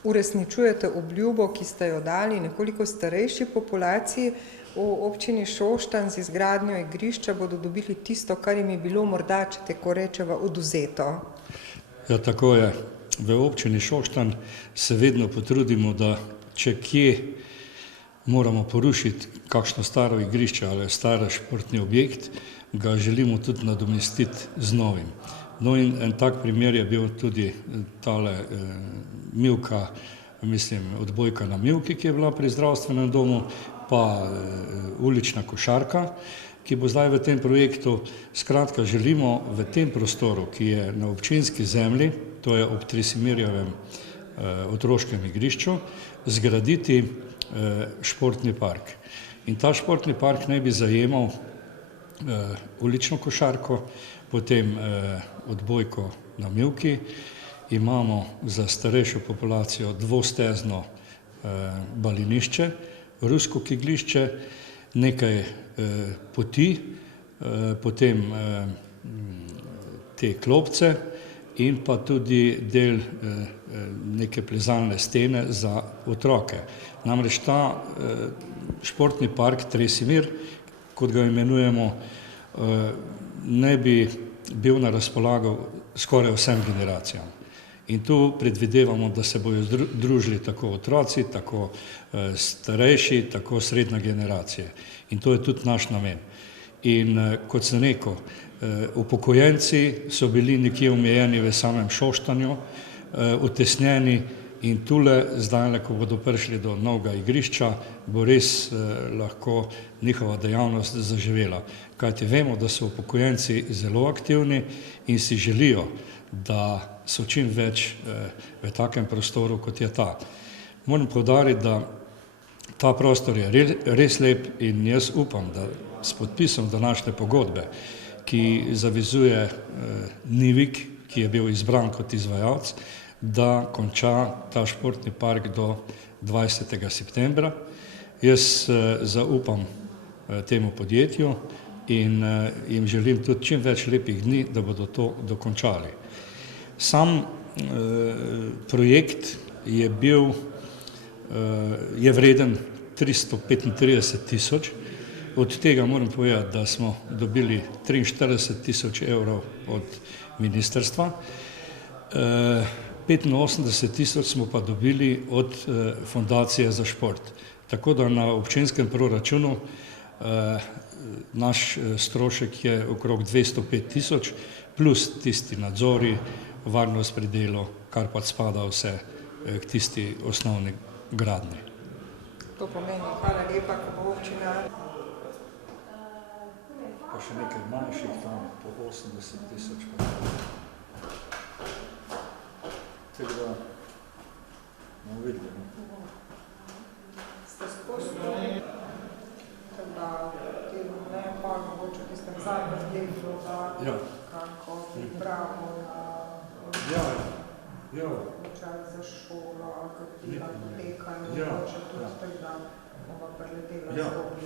uresničujete obljubo, ki ste jo dali nekoliko starejši populaciji v občini Šoštanj. Z izgradnjo igrišča bodo dobili tisto, kar jim je bilo morda, če tako rečeva, oduzeto. Ja, tako je. V občini Šoštanj se vedno potrudimo, da če kje moramo porušiti kakšno staro igrišče ali star športni objekt, ga želimo tudi nadomestiti z novim. No in en tak primer je bil tudi tale mivka, mislim, odbojka na mivki, ki je bila pri zdravstvenem domu, pa ulična košarka, ki bo zdaj v tem projektu. Skratka, želimo v tem prostoru, ki je na občinski zemlji, to je ob Trisimirjevem otroškem igrišču, zgraditi športni park. In ta športni park naj bi zajemal ulično košarko, potem odbojko na mivki, imamo za starejšo populacijo dvostezno balinišče, rusko kegljišče, nekaj poti, potem te klopce in pa tudi del neke plezalne stene za otroke. Namreč ta športni park Tresimir, kot ga imenujemo, ne bi bil na razpolago skoraj vsem generacijam. In tu predvidevamo, da se bojo družili tako otroci, tako starejši, tako srednja generacija. In to je tudi naš namen. In kot sem rekel, upokojenci so bili nekje omejeni v samem Šoštanju, utesnjeni in tule zdaj, ko bodo prišli do novega igrišča, bo res lahko njihova dejavnost zaživela. Kajti vemo, da so upokojenci zelo aktivni in si želijo, da so čim več v takem prostoru, kot je ta. Moram poudariti, da ta prostor je res lep in jaz upam, da s podpisom današnje pogodbe, ki zavezuje Nivik, ki je bil izbran kot izvajalec, da konča ta športni park do 20. septembra. Jaz zaupam temu podjetju in jim želim tudi čim več lepih dni, da bodo to dokončali. Sam projekt je vreden 335 tisoč, od tega moram povedati, da smo dobili 43 tisoč evrov od ministrstva, 85 tisoč smo pa dobili od Fundacije za šport. Tako da na občinskem proračunu naš strošek je okrog 205 tisoč, plus tisti nadzori, varnost pri delu, kar pa spada vse k tisti osnovni gradnji. To pomeni, hvala lepa, ko bo občina. Pa še nekaj manjših tam, po 80 tisoč. vsaj v tem dodati Ja. kako pripravo na Ja, ja. čas za šolo, ali katera Ja. potekajo, Ja. mogoče tudi Ja. tako, da bomo preletela Ja. zgodbo.